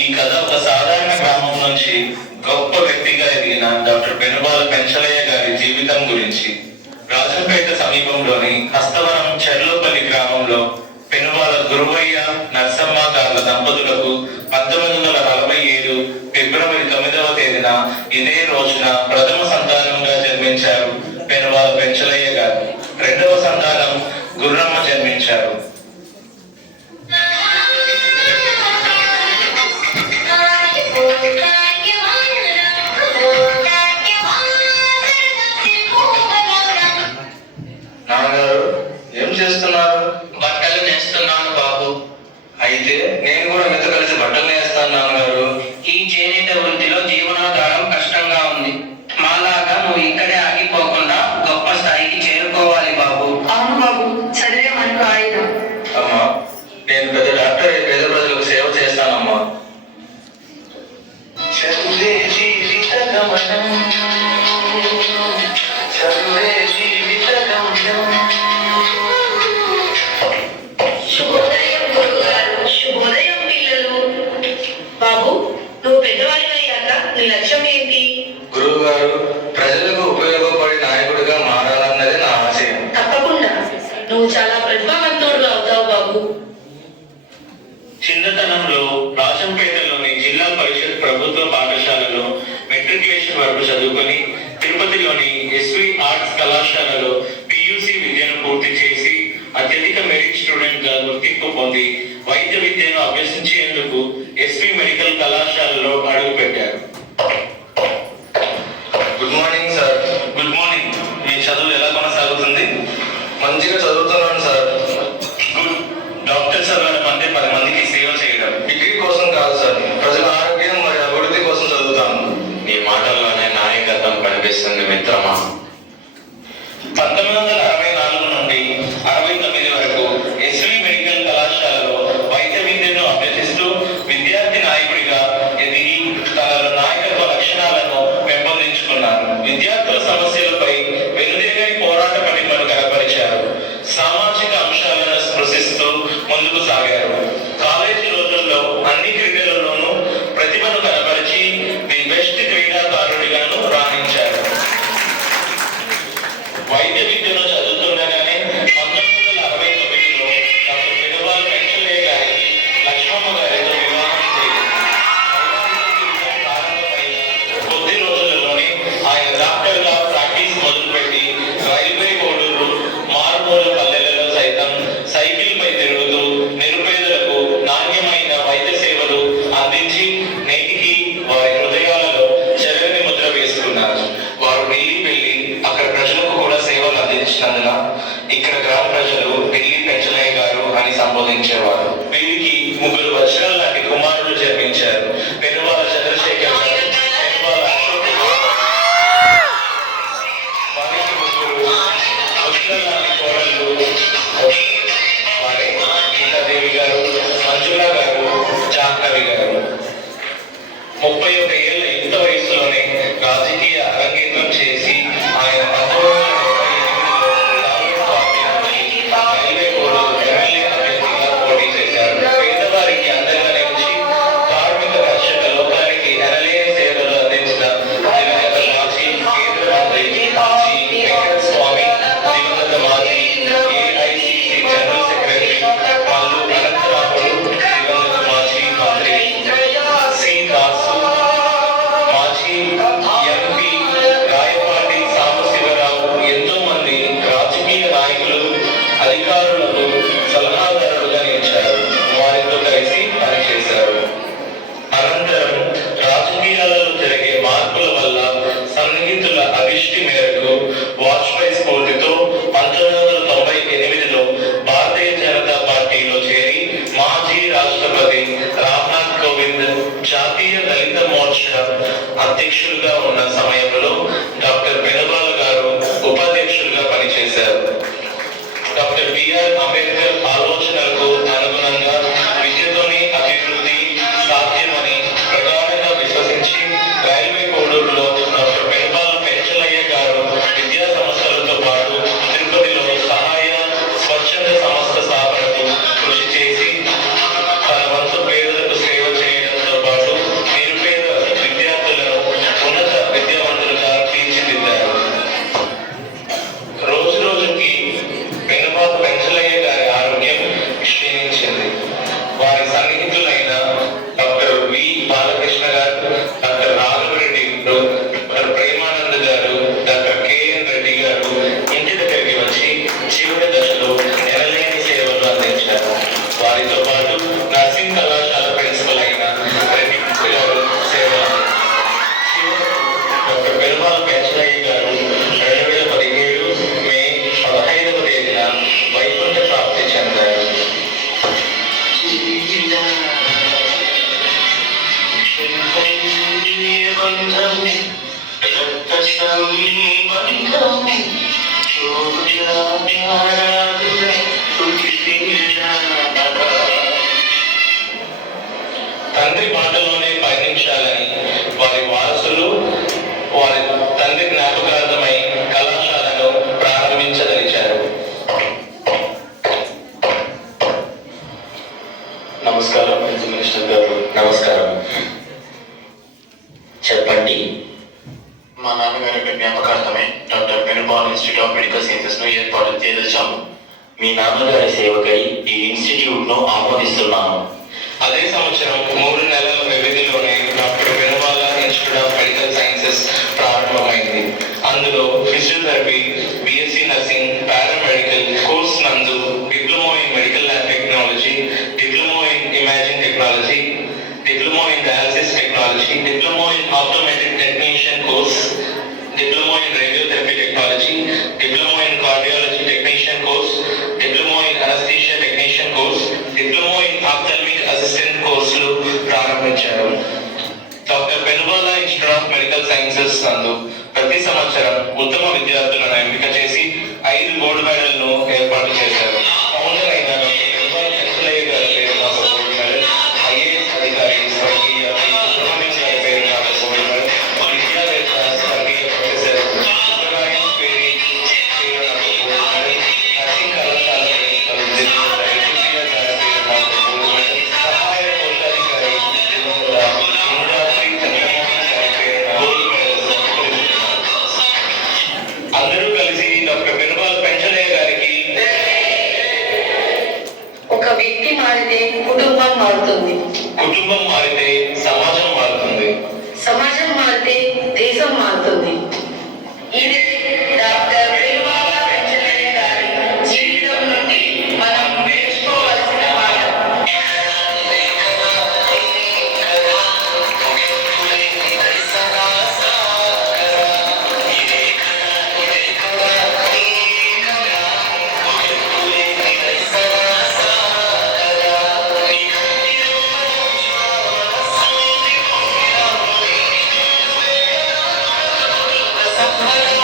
ఈ కథ ఒక సాధారణ గ్రామం నుంచి గొప్ప వ్యక్తిగా ఎదిగిన డాక్టర్ పెనుబాల పెంచలయ్య గారి జీవితం గురించి. రాజంపేట సమీపంలోని హస్తవరం చెర్లోపల్లి గ్రామంలో పెనుబాల గురువయ్య నర్సమ్మ గార్ల దంపతులకు 1947 ఫిబ్రవరి 9వ తేదీన ఇదే రోజున ప్రథమ సంతానంగా జన్మించారు పెనుబాల పెంచలయ్య గారు. రెండవ సంతానం గుర్రమ్మ జన్మించారు. నాన్నగారు ఏం చేస్తున్నారు? బట్టలు నేస్తున్నాను బాబు. అయితే నేను కూడా మీతో కలిసి బట్టలు నేస్తాను నాన్నగారు. ఈ చేనేత వృత్తిలో జీవనాధారం కష్టంగా ఉంది. మాలాగా నువ్వు ఇక్కడే ఆగిపోకుండా గొప్ప స్థాయికి చేరుకోవాలి బాబు. అవును బాబు, చదివే మనకు ఆయుధం. అమ్మా, నేను పెద్ద డాక్టర్ పేద ప్రజలకు సేవ చేస్తానమ్మా. చదువే జీవిత గమనం, చదువే జీవిత గమనం. శుభోదయం గురుగారు. శుభోదయం పిల్లలు. బాబు, నువ్వు పెద్దవాడి అయ్యాక నీ లక్ష్యం ఏంటి? గురువు గారు, ప్రజలకు ఉపయోగపడే నాయకుడిగా మారాలన్నది నా ఆశయం. తప్పకుండా నువ్వు చాలా ప్రతిభావంతుడుగా అవుతావు బాబు. చిన్నతనంలో రాజంపేటలోని జిల్లా పరిషత్ ప్రభుత్వ పాఠశాలలో మెట్రికులేషన్ వరకు చదువుకొని తిరుపతిలోని ఎస్వి ఆర్ట్స్ కళాశాలలో పియూసి విద్యను పూర్తి చేసి అత్యధిక మెరిట్ స్టూడెంట్ గా గుర్తింపు పొంది వైద్య విద్యను అభ్యసించేందుకు ఎస్వి మెడికల్ కళాశాలలో అడుగుపెట్టారు. Good morning sir. Good morning. మీ చదువు ఎలా కొనసాగుతుంది? మంచిగా చదువుతున్నాను సార్. గుడ్. డాక్టర్ చదవడం అంటే 10 మందికి సేవ చేయడం. డిగ్రీ కోసం కాదు సార్, ప్రజల ఆరోగ్యం మరియు అభివృద్ధి కోసం చదువుతాను. నీ మాటల్లోనే నాయకత్వం కనిపిస్తుంది మిత్రమా. 1964 నుండి 69 వరకు ఎస్వి మెడికల్ కళాశాలలో వైద్య విద్యను అభ్యసిస్తూ విద్యార్థి నాయకుడిగా ఎదిగి తనలో నాయకత్వ లక్షణాలను పెంపొందించుకున్నారు. విద్యార్థుల సమస్యలపై వెనుదిరగని పోరాట పటిమను కనపరిచారు. సామాజిక అంశాలను స్పృశిస్తూ ముందుకు సాగారు. కాలేజీ రోజుల్లో అన్ని క్రీడలలోనూ ప్రతిభను కనపరిచి ది బెస్ట్ క్రీడాకారుడిగాను రాణించారు. వైద్య విద్యను చదువుతుండగానే 1969లో డాక్టర్ పెనుబాల పెంచలయ్య గారికి లక్ష్మమ్మ గారితో వివాహం జరిగింది. కొద్ది రోజులలోనే ఆయన డాక్టర్గా ప్రాక్టీస్ మొదలుపెట్టి రైల్వే కోడూరు మారుమూల పల్లెలలో సైతం సైకిల్ పై తిరుగుతూ నిరుపేదలకు నాణ్యమైన వైద్య సేవలు అందించి నేటికి వారి హృదయాలలో చెరగని ముద్ర వేసుకున్నారు. వారు ఢిల్లీ వెళ్ళి అక్కడ ప్రజలకు కూడా సేవలు అందించినందున ఇక్కడ గ్రామ ప్రజలు ఢిల్లీ పెంచలయ్య గారు అని సంబోధించేవారు. వీరికి 3 వజ్రాల లాంటి కుమారులు జన్మించారు. పెనుబాల చంద్రశేఖర్ గారు, పెనుబాల అశోక్ గారు, వారికి 3 వజ్రాల లాంటి కోడళ్ళు. వారే గీతాదేవి గారు, మంజులా గారు, జాహ్నవి గారు. 31 ఏళ్ల యుక్త వయసులోనే రాజకీయ అరంగేట్రం చేసి ఆయన 1978లో కాంగ్రెస్ పార్టీ నుండి రైల్వే కోడూరు ఎమ్మెల్యే అభ్యర్థిగా పోటీ చేశారు. పేదవారికి అండగా నిలిచి కార్మిక కర్షక లోకానికి ఎనలేని సేవలు అందించిన దివంగత మాజీ కేంద్ర మంత్రి మాజీ వెంకటస్వామి, దివంగత మాజీ AICC general secretary Mallu Anantaramudu, దివంగత మాజీ మంత్రి సి దాసు, మాజీ ఎంపీ రాయపాటి సాంబశివరావు ఎంతో మంది రాజకీయ నాయకులు, అధికారులకు సలహాదారులుగా నిలిచారు. వారితో కలిసి పనిచేశారు. అనంతరం రాజకీయాలలో జరిగే మార్పుల వల్ల సన్నిహితుల అభిష్టి మేరకు వాజ్పేయి స్ఫూర్తితో 1998లో భారతీయ జనతా పార్టీలో చేరి మాజీ రాష్ట్రపతి రామ్నాథ్ కోవింద్ జాతీయ దళిత మోర్చా అధ్యక్షులుగా ఉన్న సమయంలో డాక్టర్ పెనుబాల గారు ఉపాధ్యక్షులుగా పనిచేశారు. డాక్టర్ బిఆర్ అంబేద్కర్ ఆలోచనలకు అనుగుణంగా విద్యతోనే అభివృద్ధి సాధ్యమని ప్రగాఢంగా విశ్వసించి రైల్వే కోడూరులో డాక్టర్ పెనుబాల పెంచలయ్య గారు విద్యా సంస్థలతో పాటు తిరుపతిలో సహాయ స్వచ్ఛంద సంస్థ స్థాపనకు కృషి చేసి తన వంతు పేదలకు సేవ చేయడంతో బంధం రక్త సంబంధం తండ్రి బాటలోనే పయనించాలని వారి వారసులు వారి తండ్రి జ్ఞాపకార్థమై కళాశాలను ప్రారంభించదలిచారు. నమస్కారం హెల్త్ మినిస్టర్ గారు. నమస్కారం. చెప్పండి. మా నాన్నగారి యొక్క జ్ఞాపకార్థమై doctor Penupal institute of medical sciences ను ఏర్పాటు చేయదలిచాము. మీ నాన్నగారి సేవకై ఈ ఇన్స్టిట్యూట్ ను ఆమోదిస్తున్నాను. అదే సంవత్సరం 3 నెలల వ్యవధిలోనే doctor Penupal institute of medical sciences ప్రారంభమైంది. అందులో physiotherapy, BSc nursing, paramedical course నందు diploma in medical lab technology, diploma in imaging technology, diploma in dialysis technology, diploma in automatic technician course, diploma in radiotherapy technology, diploma in cardiology technician course, diploma in anaesthesia technician course, diploma in ophthalmic assistant కోర్సులు ప్రారంభించారు. Doctor Penupal institute of medical sciences నందు ప్రతి సంవత్సరం ఉత్తమ విద్యార్థులను ఎంపిక చేసి 5 gold మెడల్ను ఏర్పాటు చేశారు. ఫౌండర్ అయిన డాక్టర్ పెనుపాల్ వెంకటయ్య గారి పేరున ఒక గోల్డ్ మెడల్, ఐఏఎస్ అధికారి స్వర్గీయ సుబ్రహ్మణ్యం గారి పేరున ఒక గోల్డ్ మెడల్, విద్యావేత్త స్వర్గీయ ప్రొఫెసర్ సుబ్బరాయన్ పేరున ఒక గోల్డ్ మెడల్, నర్సింగ్ కళాశాల ప్రిన్సిపల్ దివంగత ఎన్టీఆర్ గారి పేరున ఒక గోల్డ్ మెడల్, సహాయ కోశాధికారి దివంగత ఇంద్రాశ్రీ చంద్రమోహన్ గారి పేరున గోల్డ్ మెడల్స్ పొందుతున్నారు. అందరూ కలిసి డాక్టర్ పెనుపాల్ పెంచలయ్య గారికి ఒక వ్యక్తి మారితే కుటుంబం మారుతుంది, కుటుంబం మారితే సమాజం మారుతుంది, సమాజం మారితే దేశం మారుతుంది. ఇది డాక్టర్ పెరుమాళ పెంచలయ్య గారి జీవితం నుండి మనం నేర్చుకోవాల్సిన పాఠం. సఫలం